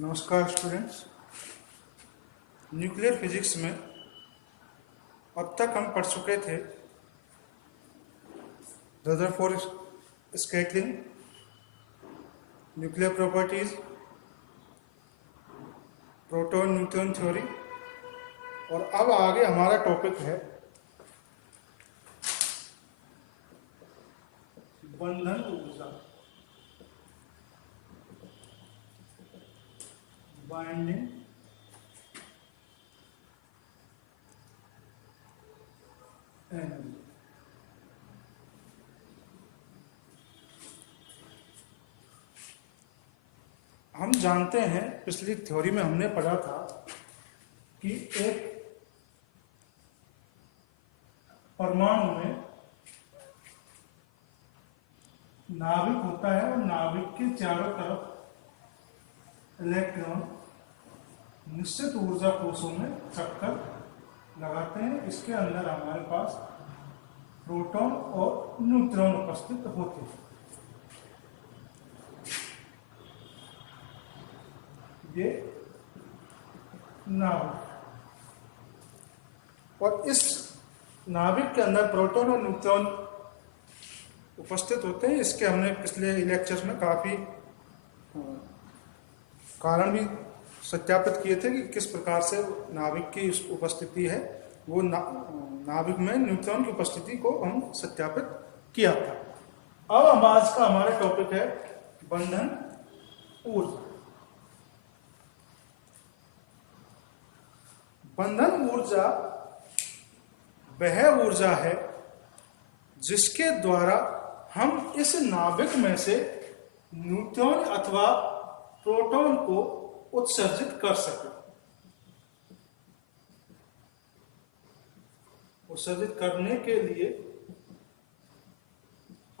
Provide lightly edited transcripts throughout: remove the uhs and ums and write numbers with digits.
नमस्कार students. Nuclear physics में अब तक हम पढ़ चुके थे Rutherford scattering, nuclear properties, proton neutron theory, और अब आगे हमारा टॉपिक है बंधन ऊर्जा, बाइंडिंग एनर्जी। हम जानते हैं, पिछली थ्योरी में हमने पढ़ा था कि एक परमाणु में नाभिक होता है और नाभिक के चारों तरफ इलेक्ट्रॉन निश्चित ऊर्जा कोशों में चक्कर लगाते हैं। इसके अंदर हमारे पास प्रोटॉन और न्यूट्रॉन उपस्थित होते हैं। ये नाभिक, और इस नाभिक के अंदर प्रोटॉन और न्यूट्रॉन उपस्थित होते हैं। इसके हमने पिछले लेक्चर्स में काफी कारण भी सत्यापित किए थे कि किस प्रकार से नाभिक की उपस्थिति है, वो नाभिक में न्यूट्रॉन की उपस्थिति को हम सत्यापित किया था। अब आज का हमारा टॉपिक है बंधन ऊर्जा। बंधन ऊर्जा वह ऊर्जा है जिसके द्वारा हम इस नाभिक में से न्यूट्रॉन अथवा प्रोटॉन को उत्सर्जित कर सकें। उत्सर्जित करने के लिए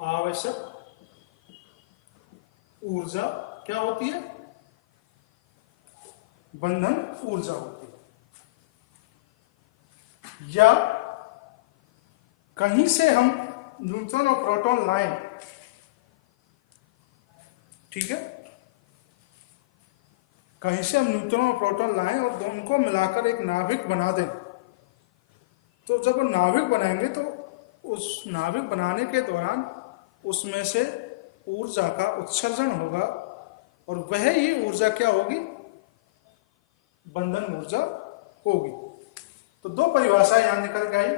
आवश्यक ऊर्जा क्या होती है? बंधन ऊर्जा होती है। या कहीं से हम न्यूट्रॉन और प्रोटॉन लाएं, ठीक है, कहीं से हम न्यूट्रॉन और प्रोटॉन लाएं और दोनों को मिलाकर एक नाभिक बना दें। तो जब वो नाभिक बनाएंगे तो उस नाभिक बनाने के दौरान उसमें से ऊर्जा का उत्सर्जन होगा, और वह ही ऊर्जा क्या होगी? बंधन ऊर्जा होगी। तो दो परिभाषाएं यहां निकल के आई।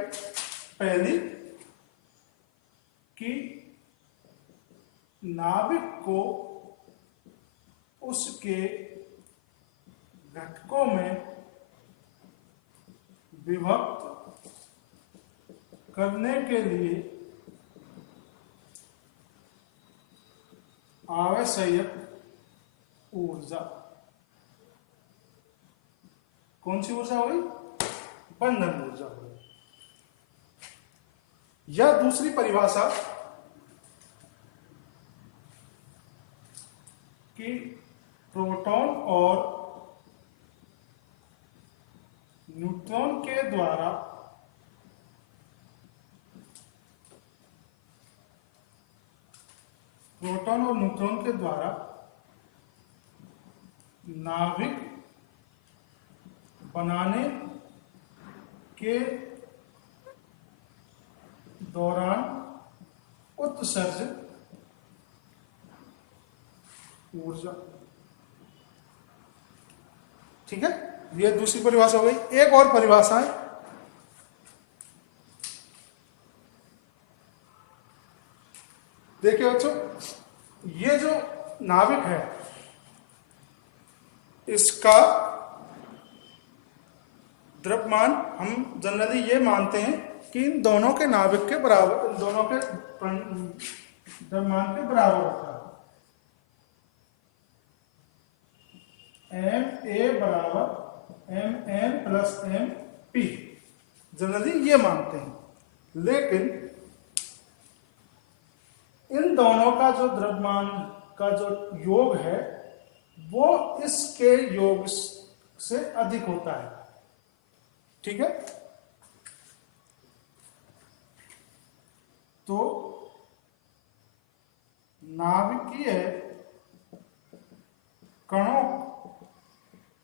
पहली कि नाभिक को उसके घटकों में विभक्त करने के लिए आवश्यक ऊर्जा, कौन सी ऊर्जा हुई? बंधन ऊर्जा हुई। या दूसरी परिभाषा कि प्रोटॉन और न्यूट्रॉन के द्वारा नाभिक बनाने के दौरान उत्सर्जित ऊर्जा। ठीक है, ये दूसरी परिभाषा हो गई। एक और परिभाषा है, देखिए बच्चों, ये जो नाभिक है इसका द्रव्यमान हम जनरली ये मानते हैं कि इन दोनों के नाभिक के बराबर, इन दोनों के द्रव्यमान के बराबर होता है। Ma बराबर Mn प्लस Mp, जनरली ये मानते हैं। लेकिन इन दोनों का जो द्रव्यमान का जो योग है वो इसके योग से अधिक होता है। ठीक है, तो नाभिकीय कणों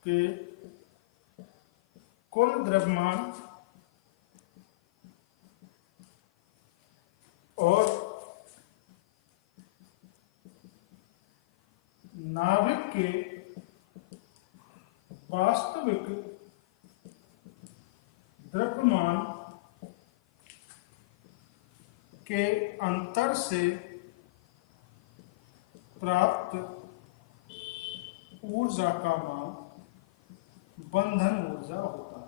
के कुल द्रव्यमान और नाभिक के वास्तविक द्रव्यमान के अंतर से प्राप्त ऊर्जा का मान बंधन ऊर्जा होता है।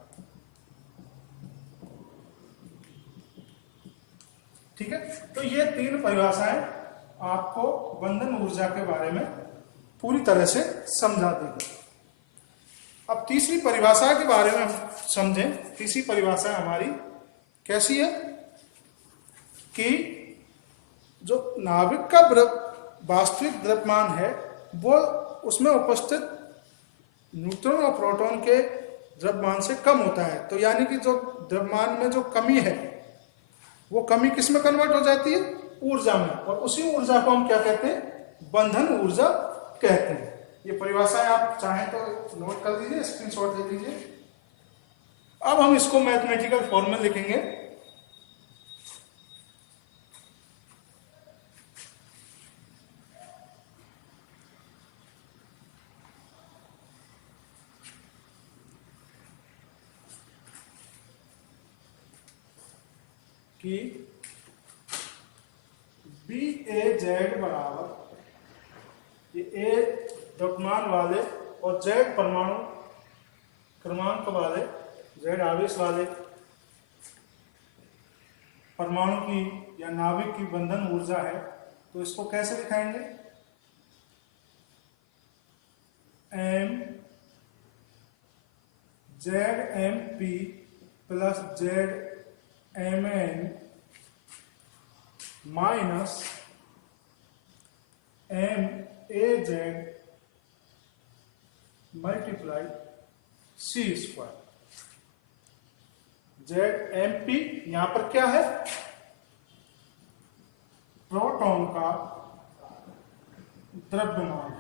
ठीक है, तो ये तीन परिभाषाएं आपको बंधन ऊर्जा के बारे में पूरी तरह से समझा देगी। अब तीसरी परिभाषा के बारे में हम समझें। तीसरी परिभाषा हमारी कैसी है कि जो नाभिक का वास्तविक द्रव्यमान है वो उसमें उपस्थित न्यूट्रॉन और प्रोटॉन के द्रव्यमान से कम होता है। तो यानी कि जो द्रव्यमान में जो कमी है वो कमी किस में कन्वर्ट हो जाती है? ऊर्जा में, और उसी ऊर्जा को हम क्या कहते हैं? बंधन ऊर्जा कहते हैं। ये परिभाषाएं आप चाहें तो नोट कर लीजिए, स्क्रीनशॉट ले लीजिए। अब हम इसको मैथमेटिकल फॉर्म में लिखेंगे। कि बी ए जेड बराबर, ये ए द्रव्यमान वाले और जेड परमाणु क्रमांक वाले, जेड आवेश वाले परमाणु की या नाभिक की बंधन ऊर्जा है। तो इसको कैसे दिखाएंगे? M Z M P plus Z M N minus M A Z multiply C square. Z M P यहां पर क्या है? प्रोटॉन का द्रव्यमान,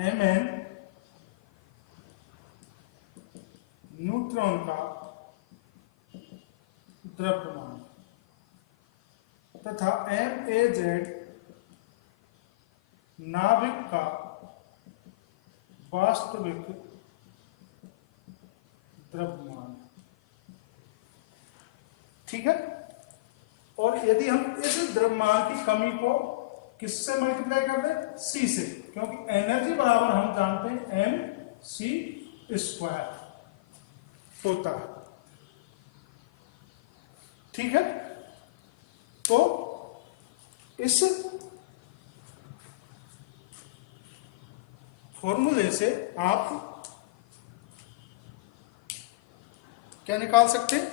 एम एन न्यूट्रॉन का द्रव्यमान, तथा एम ए जेड नाभिक का वास्तविक द्रव्यमान। ठीक है, और यदि हम इस द्रव्यमान की कमी को किससे मल्टीप्लाई कर दें? सी से, क्योंकि एनर्जी बराबर हम जानते हैं एम सी स्क्वायर होता है। ठीक है, तो इस फॉर्मूले से आप क्या निकाल सकते हैं?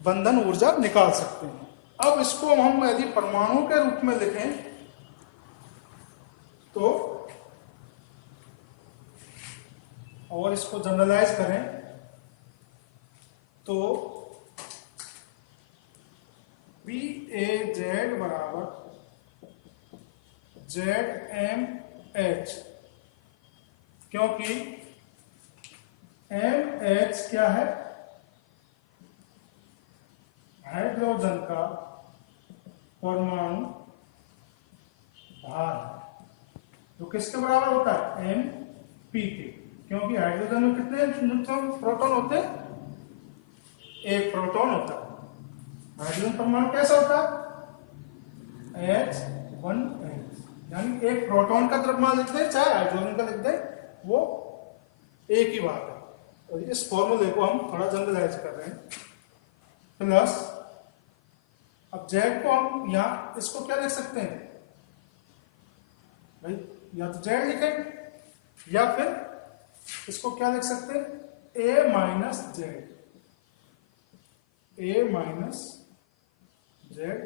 बंधन ऊर्जा निकाल सकते हैं। अब इसको हम यदि परमाणु के रूप में लिखें तो, और इसको जनरलाइज करें तो बी ए जेड बराबर जेड एम एच, क्योंकि एम एच क्या है? हाइड्रोजन का परमाणु भार है, तो किसके बराबर होता है? एम पी के, क्योंकि हाइड्रोजन में कितने न्यूट्रॉन प्रोटॉन होते हैं? एक प्रोटॉन होता है। हाइड्रोजन परमाणु कैसा होता है? H1H, यानी एक प्रोटॉन का द्रव्यमान लिख दे चाहे हाइड्रोजन का लिख दे, वो एक ही बात है। और इस फॉर्मूले को हम थोड़ा जनरलाइज कर रहे हैं। प्लस अब जेड को हम यहां इसको क्या लिख सकते हैं भाई? या तो जेड लिखें या फिर इसको क्या लिख सकते हैं? A minus Z, A minus Z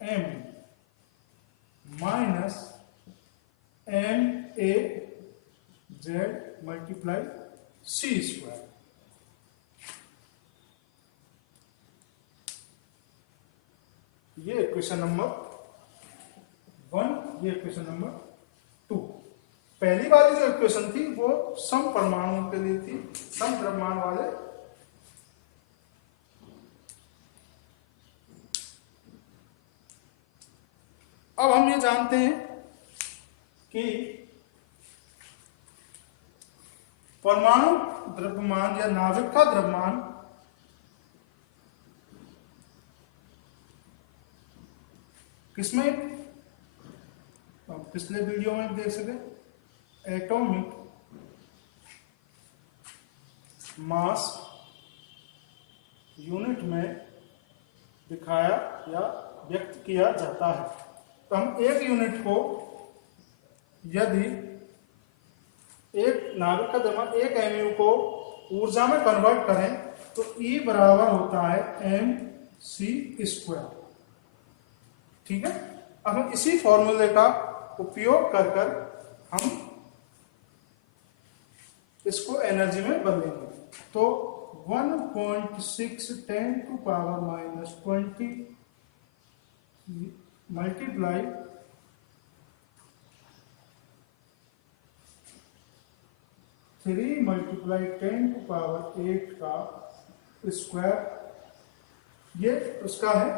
M minus M A Z multiply C square. ये इक्वेशन नंबर 1, ये इक्वेशन नंबर 2। पहली वाली जो इक्वेशन थी वो सम परमाणुओं के लिए थी, सम द्रव्यमान वाले। अब हम ये जानते हैं कि परमाणु द्रव्यमान या नाभिक का द्रव्यमान किसमें, पिछले वीडियो में देख सके, एटॉमिक मास यूनिट में दिखाया या व्यक्त किया जाता है। तो हम एक यूनिट को यदि एक नाभिक का द्रव्यमान 1 mu को ऊर्जा में कन्वर्ट करें तो E बराबर होता है mc²। ठीक है, अब हम इसी फॉर्मूले का उपयोग कर कर हम इसको एनर्जी में बदलेंगे। तो 1.6 10⁻⁻20 मल्टीप्लाई 3 मल्टीप्लाई 10⁸ का स्क्वायर, ये उसका है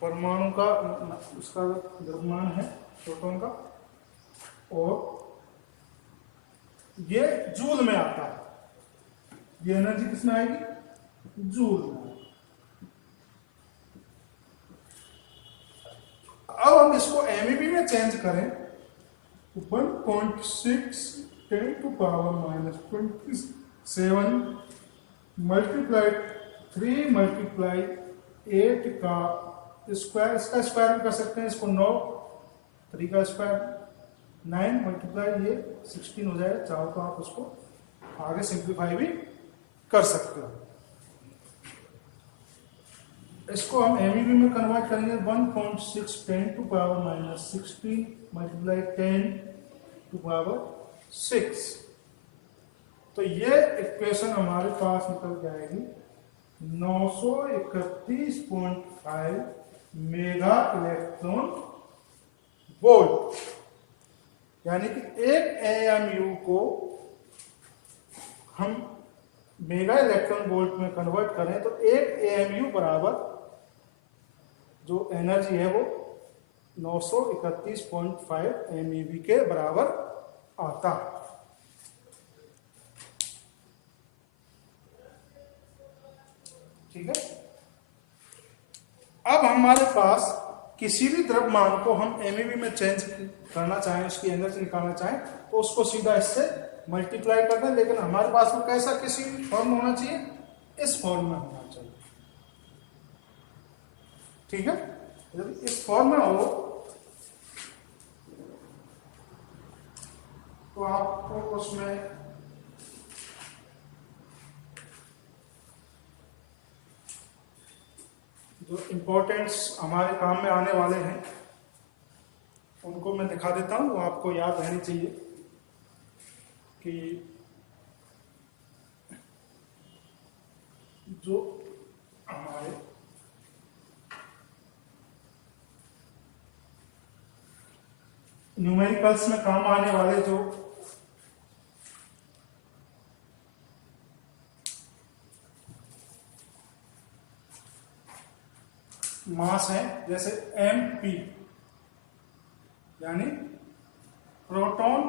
परमाणु का, उसका द्रव्यमान है प्रोटॉन का, और ये जूल में आता है। ये एनर्जी किसमें आएगी, जूल में। अब हम इसको एमईबी में चेंज करें, 1.6 10⁻⁻27 मल्टीप्लाई 3 मल्टीप्लाई 8 का स्क्वायर, इसका स्क्वायर भी कर सकते हैं, इसको 9, 3 का स्क्वायर 9 मल्टीप्लाई ये 16 हो जाएगा। चाहो तो आप उसको आगे सिंप्लीफाई भी कर सकते हो। इसको हम एमईबी में कन्वर्ट करेंगे, 1.6 10⁻⁻16 मल्टीप्लाई 10⁻6। तो ये इक्वेशन हमारे पास निकल जाएगी 931.5 मेगा इलेक्ट्रॉन वोल्ट। यानी कि 1 AMU को हम मेगा इलेक्ट्रॉन वोल्ट में कन्वर्ट करें तो 1 AMU बराबर जो एनर्जी है वो 931.5 MeV के बराबर आता है। ठीक है, अब हमारे पास किसी भी द्रव्यमान को हम MeV में चेंज करना चाहें, उसकी एनर्जी निकालना चाहें तो उसको सीधा इससे मल्टीप्लाई कर दें, लेकिन हमारे पास वो कैसा किसी फॉर्म में होना चाहिए, इस फॉर्म में होना चाहिए। ठीक है, यदि इस फॉर्म में हो तो आपको उसमें जो इंपॉर्टेंट्स हमारे काम में आने वाले हैं उनको मैं दिखा देता हूं, वो आपको याद रहनी चाहिए कि जो हमारे न्यूमेरिकल्स में काम आने वाले जो मास है, जैसे MP यानी प्रोटॉन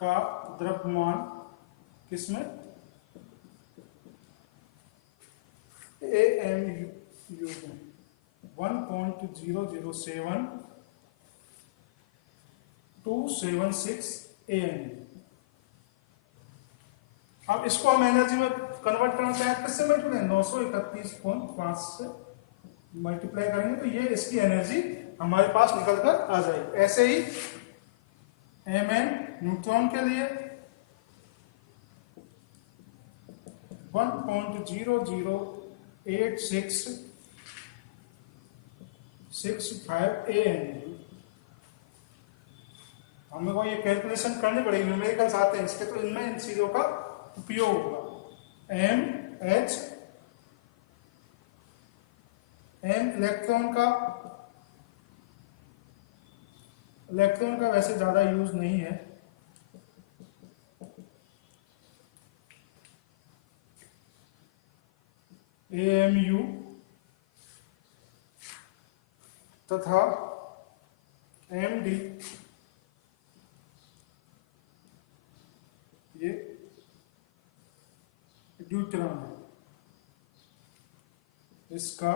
का द्रव्यमान किसमें, AMU में 1.007276 AMU। अब इसको हम एनर्जी में कन्वर्ट करना चाहें किससे मल्टीप्लाई, 931.5 से मल्टीप्लाई करेंगे तो ये इसकी एनर्जी हमारे पास निकल कर आ जाएगी। ऐसे ही Mn न्यूट्रॉन के लिए 1.008665 AMU। हमें को ये कैलकुलेशन करनी पड़ेगी, न्यूमेरिकल्स आते हैं इसके, तो इनमें इन चीजों का उपयोग होगा। MH एम इलेक्ट्रॉन का वैसे ज्यादा यूज नहीं है, AMU तथा MD ये ड्यूट्रॉन है। इसका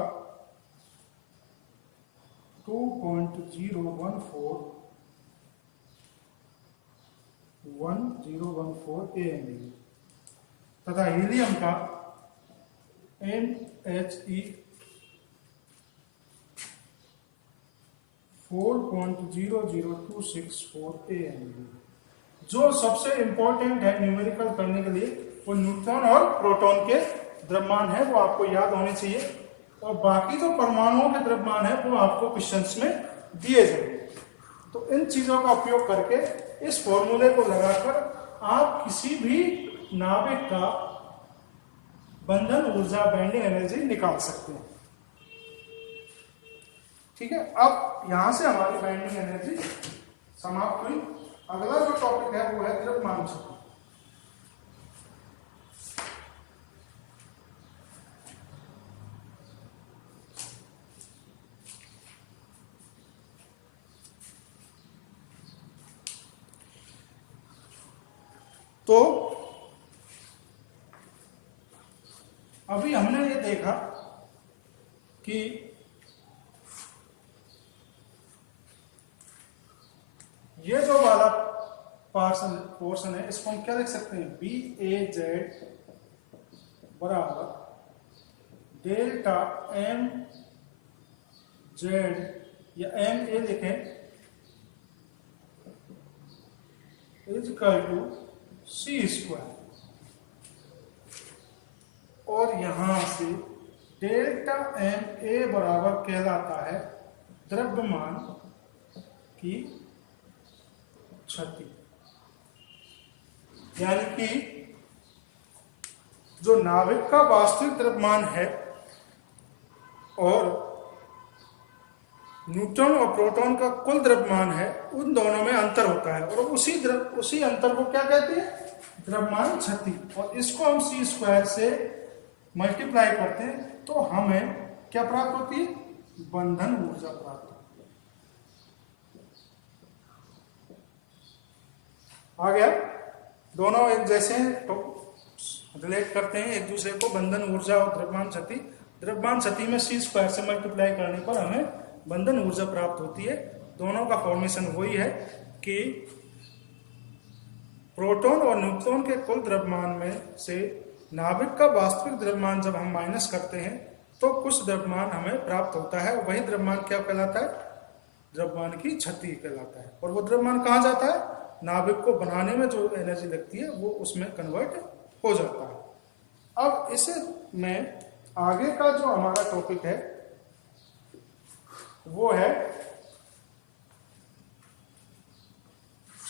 2.1014 AMU तथा हीलियम का NHE 4.00264 AMU। जो सबसे इंपॉर्टेंट है न्यूमेरिकल करने के लिए वो न्यूट्रॉन और प्रोटॉन के द्रव्यमान है, वो आपको याद होने चाहिए, और बाकी जो परमाणुओं के द्रव्यमान है वो आपको क्वेश्चंस में दिए जाएंगे। तो इन चीजों का उपयोग करके इस फॉर्मूले को लगाकर आप किसी भी नाभिक का बंधन ऊर्जा बाइंडिंग एनर्जी निकाल सकते हैं। ठीक है, अब यहां से हमारी बाइंडिंग एनर्जी समाप्त हुई। अगला जो टॉपिक है वो है द्रव्यमान शक्ति। तो अभी हमने ये देखा कि ये जो वाला पोर्शन है इसको हम क्या लिख सकते हैं, BAZ बराबर डेल्टा MZ या MA लिखें इज इक्वल टू C², और यहां से डेल्टा MA बराबर कहलाता है द्रव्यमान की क्षति। यानी कि जो नाभिक का वास्तविक द्रव्यमान है और न्यूट्रॉन और प्रोटॉन का कुल द्रव्यमान है, उन दोनों में अंतर होता है, और उसी अंतर को क्या कहते हैं, द्रव्यमान क्षति। और इसको हम C² से मल्टीप्लाई करते हैं तो हमें क्या प्राप्त होती है, बंधन ऊर्जा प्राप्त होती है। आ गया, दोनों एक जैसे तो रिलेट करते हैं एक दूसरे को, बंधन ऊर्जा और द्रव्यमान क्षति। द्रव्यमान क्षति में C² से मल्टीप्लाई करने पर हमें बंधन ऊर्जा प्राप्त होती है। दोनों का फॉर्मेशन वही है कि प्रोटॉन और न्यूट्रॉन के कुल द्रव्यमान में से नाभिक का वास्तविक द्रव्यमान जब हम माइनस करते हैं तो कुछ द्रव्यमान हमें प्राप्त होता है, वही द्रव्यमान क्या कहलाता है, द्रव्यमान की क्षति कहलाता है। और वो द्रव्यमान कहाँ जाता है, नाभिक को बनाने में जो एनर्जी लगती है वो उसमें कन्वर्ट हो जाता है। अब इसे में आगे का जो हमारा टॉपिक है वो है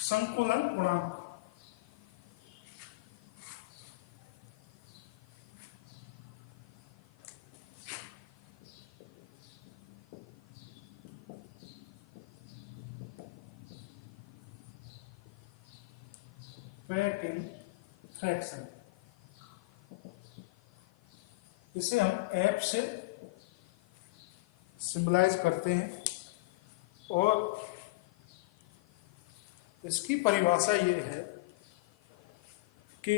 संकुलन गुणांक। फ्रैक्शन, इसे हम F से सिंबलाइज करते हैं, और इसकी परिभाषा ये है कि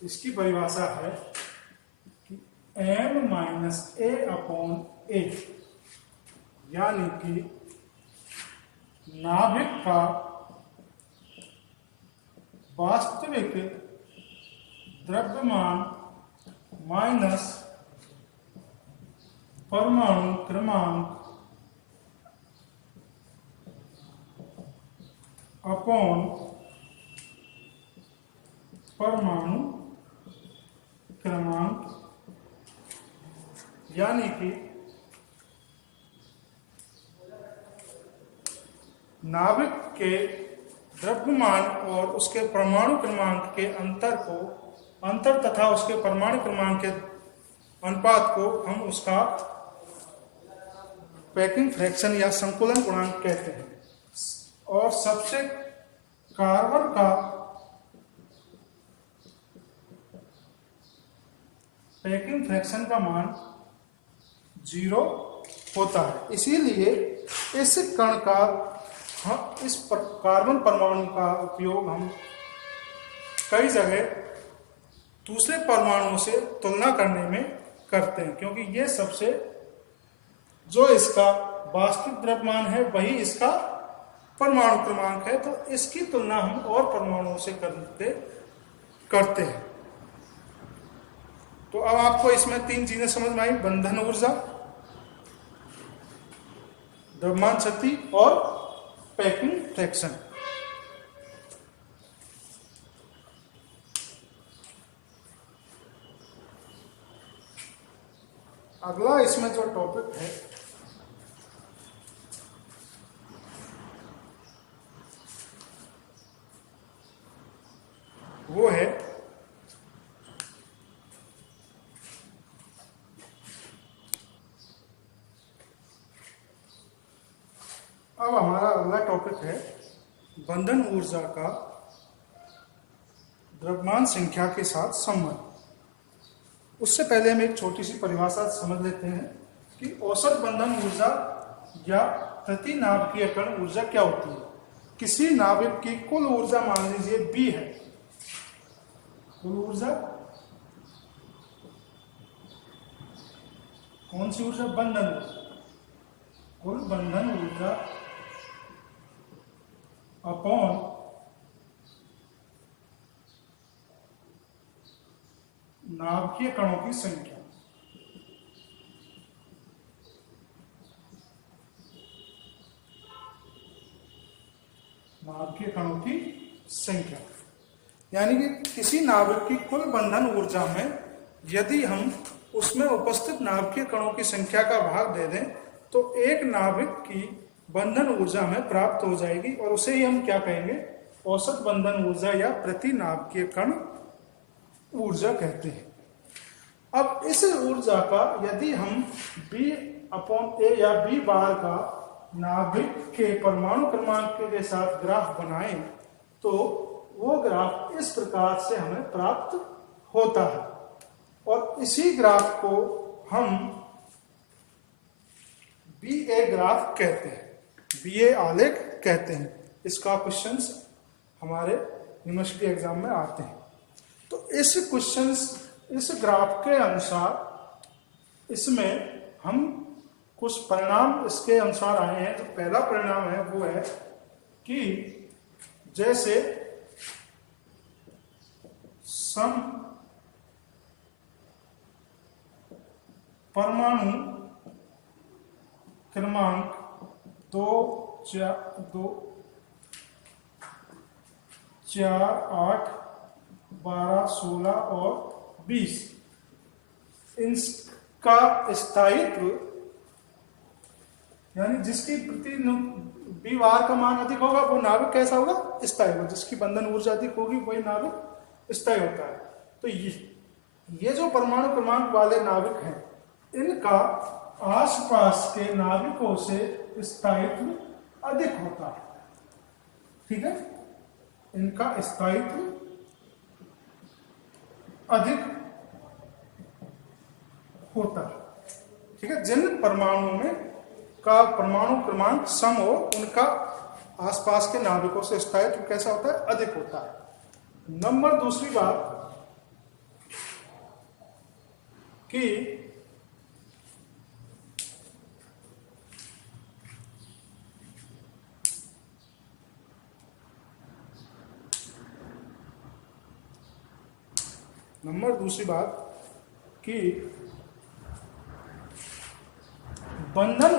इसकी परिभाषा है कि M-A/A, यानी कि नाभिक का वास्तविक द्रव्यमान माइनस परमाणु क्रमांक अपॉन परमाणु क्रमांक, यानी कि नाभिक के द्रव्यमान और उसके परमाणु क्रमांक के अंतर तथा उसके परमाणु क्रमांक के अनुपात को हम उसका पैकिंग फ्रैक्शन या संकुलन गुणांक कहते हैं। और सबसे कार्बन का पैकिंग फ्रैक्शन का मान 0 होता है। इसीलिए इस कण का इस कार्बन परमाणु का उपयोग हम कई जगह दूसरे परमाणुओं से तुलना करने में करते हैं, क्योंकि ये सबसे जो इसका वास्तविक द्रव्यमान है वही इसका परमाणु क्रमांक है, तो इसकी तुलना हम और परमाणुओं से करते हैं। तो अब आपको इसमें 3 चीजें समझ में आई: बंधन ऊर्जा, द्रव्यमान शक्ति और पैकिंग फ्रैक्शन। अगला इसमें जो टॉपिक है वो है अब हमारा अगला टॉपिक है बंधन ऊर्जा का द्रव्यमान संख्या के साथ संबंध। उससे पहले हम एक छोटी सी परिभाषा समझ लेते हैं कि औसत बंधन ऊर्जा या प्रति नाभिकीय कण ऊर्जा क्या होती है। किसी नाभिक की कुल ऊर्जा मान लीजिए B है, कुल ऊर्जा कौन सी ऊर्जा? बंधन ऊर्जा। कुल बंधन ऊर्जा अपॉन नाभिकीय कणों की संख्या। नाभिकीय कणों की संख्या यानी कि किसी नाभिक की कुल बंधन ऊर्जा में यदि हम उसमें उपस्थित नाभिकीय कणों की संख्या का भाग दे दें तो एक नाभिक की बंधन ऊर्जा हमें प्राप्त हो जाएगी, और उसे ही हम क्या कहेंगे? औसत बंधन ऊर्जा या प्रति नाभिकीय कण ऊर्जा कहते हैं। अब इस ऊर्जा का यदि हम B/A या B बार का नाभिक के परमाणु क्रमांक के साथ ग्राफ बनाएं तो वो ग्राफ इस प्रकार से हमें प्राप्त होता है, और इसी ग्राफ को हम BA ग्राफ कहते हैं, BA आलेख कहते हैं। इसका क्वेश्चंस हमारे यूनिवर्सिटी एग्जाम में आते हैं। तो इस ग्राफ के अनुसार इसमें हम कुछ परिणाम इसके अनुसार आए हैं। तो पहला परिणाम है वो है कि जैसे सम परमाणु क्रमांक 2, 4, 8, 12, 16 और 20 इनका स्थायित्व यानी जिसकी प्रति B बार का मान अधिक होगा वो नाभिक कैसा होगा? स्थायी होगा। जिसकी बंधन ऊर्जा अधिक होगी वही नाभिक स्थायी होता है। तो ये जो परमाणु क्रमांक वाले नाभिक हैं इनका आसपास के नाभिकों से स्थायित्व अधिक होता है। ठीक है, इनका स्थायित्व अधिक होता है। ठीक है, जिन परमाणुओं में का परमाणु क्रमांक सम हो उनका आसपास के नाभिकों से स्थायित्व कैसा होता है? अधिक होता है। नंबर दूसरी बात कि बंधन